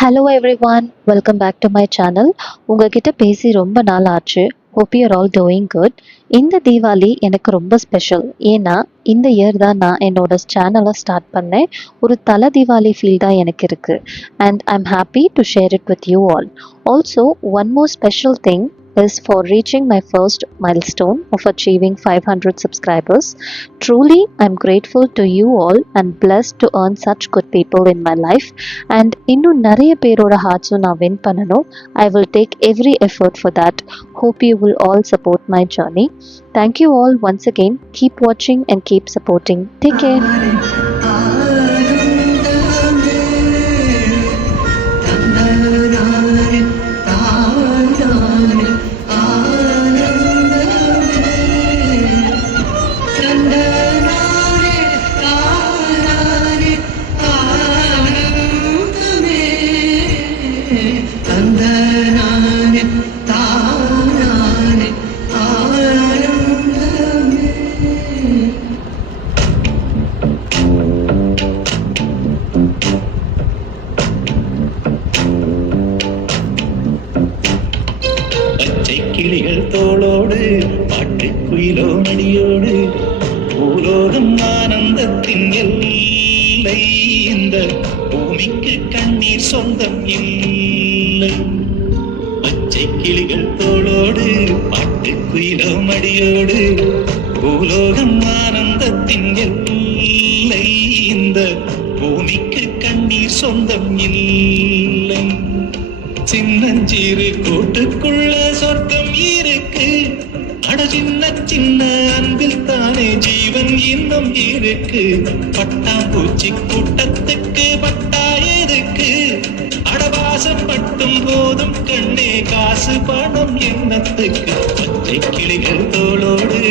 Hello everyone, welcome back to my channel. உங்ககிட்ட பேசி ரொம்ப நாள் ஆச்சு. Hope your all doing good. இந்த தீபாவளி எனக்கு ரொம்ப ஸ்பெஷல். ஏன்னா இந்த இயர் தான் நான் என்னோட சேனலை ஸ்டார்ட் பண்ணேன். ஒரு தலை தீபாவளி ஃபீல் தான் எனக்கு இருக்கு. And I'm happy to share it with you all. Also one more special thing is for reaching my first milestone of achieving 500 subscribers. Truly, I'm grateful to you all and blessed to earn such good people in my life. And இன்னும் நிறைய பேரோட ஹார்ட்ஸும் நான் win பண்ணணும். I will take every effort for that. Hope you will all support my journey. Thank you all once again. Keep watching and keep supporting. Take care. கிளிகள் தோளோடு பாட்டுக்குயிலோ மடியோடு பூலோகம் ஆனந்தத்தின் எல்லை. இந்த பூமிக்கு கண்ணீர் சொந்தம் இல்லை. பச்சை கிளிகள் தோளோடு பாட்டுக்குயிலோ மடியோடு பூலோகம் ஆனந்தத்தின் எல்லை. இந்த பூமிக்கு கண்ணீர் சொந்தம் இல்லை. சின்னஞ்சீரு கூட்டுக்குள்ள சொர்க்கம் இருக்கு. அட சின்ன சின்ன அன்பில் தானே ஜீவன் இன்னும் இருக்கு. பட்டாம்பூச்சி கூட்டத்துக்கு பட்டா இருக்கு. அடவாசம் மட்டும் போதும் கண்ணே, காசு பணம் எண்ணத்துக்கு. பச்சை கிளிகள் தோளோடு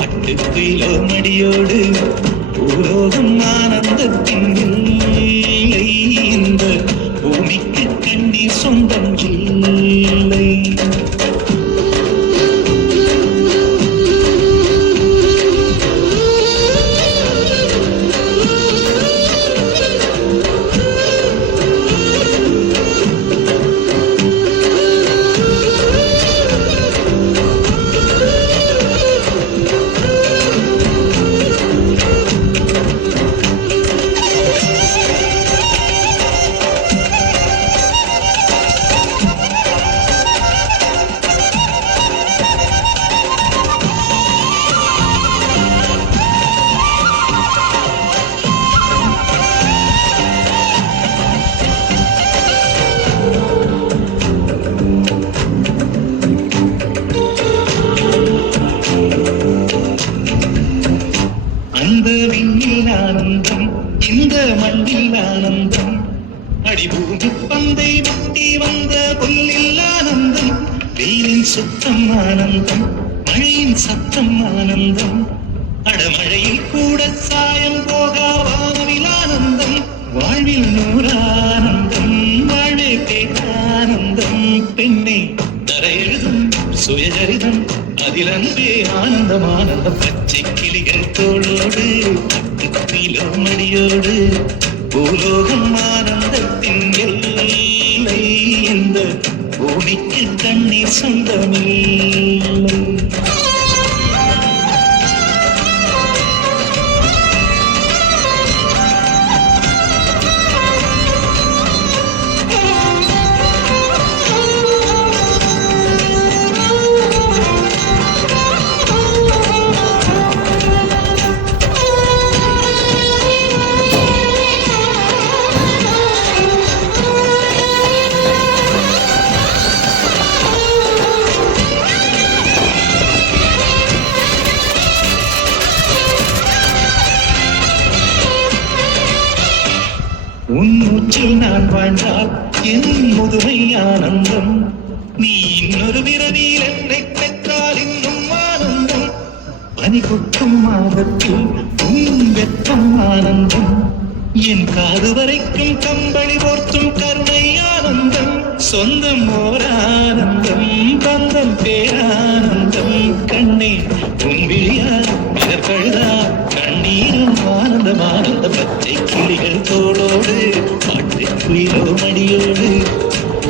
பட்டுக்குயிலோ மடியோடு பூலோகம் ஆனந்தத்தின் இல்லை. இந்த பூமிக்கு கண்ணீர் சொந்தம் இல்லை. அந்த விண்ணில் ஆனந்தம், இந்த மண்ணில் ஆனந்தம். அடிபூமி பந்தை முட்டி வந்த புல்லில் ஆனந்தம். வெயிலின் சுத்தம் ஆனந்தம், மழையின் சத்தம் ஆனந்தம். அடமழையில் கூட சாயம் போகா வானவில் ஆனந்தம். வாழ்வில் நூறானந்தம், வாழே பேரானந்தம். பெண்ணே தரை எழுதும் சுயசரிதம், அதில் அன்பே ஆனந்தம் ஆனந்தம். பச்சை கிளிகள் தோளோடு பட்டுக்குயிலோ மடியோடு பூலோகம் ஆனந்தத்தின் எல்லை. இந்த பூமிக்கு கண்ணீர் சொந்தமில்லை. உன் மூச்சில் நான் வாழ்ந்தால் என் முதுமை ஆனந்தம். நீ இன்னொரு விரவியில் என்னை பெற்றால் இன்னும் ஆனந்தம். பனி கொட்டும் மாதத்தில் உன் வெப்பம் ஆனந்தம். என் காது வரைக்கும் கம்பளி போர்த்தும் கருணை ஆனந்தம். சொந்தம் ஓர் ஆனந்தம், பந்தம் பேரானந்தம். கண்ணே உன் விழியார் பிறப்பழுதா கண்ணீரும் ஆனந்தம் ஆனந்த. பச்சை கிளிகள் தோளோடு பாட்டுக்குயில் குயிலோ மடியோடு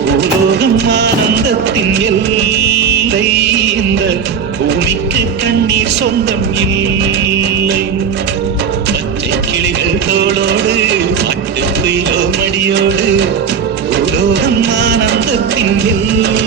பூலோகம் ஆனந்தத்தின் எல்லை இந்த பூமிக்கு கண்ணீர் சொந்தம் இல்லை பச்சை கிளிகள் தோளோடு பாட்டு குயிலோ மடியோடு பூலோகம் ஆனந்தத்தின் எல்லை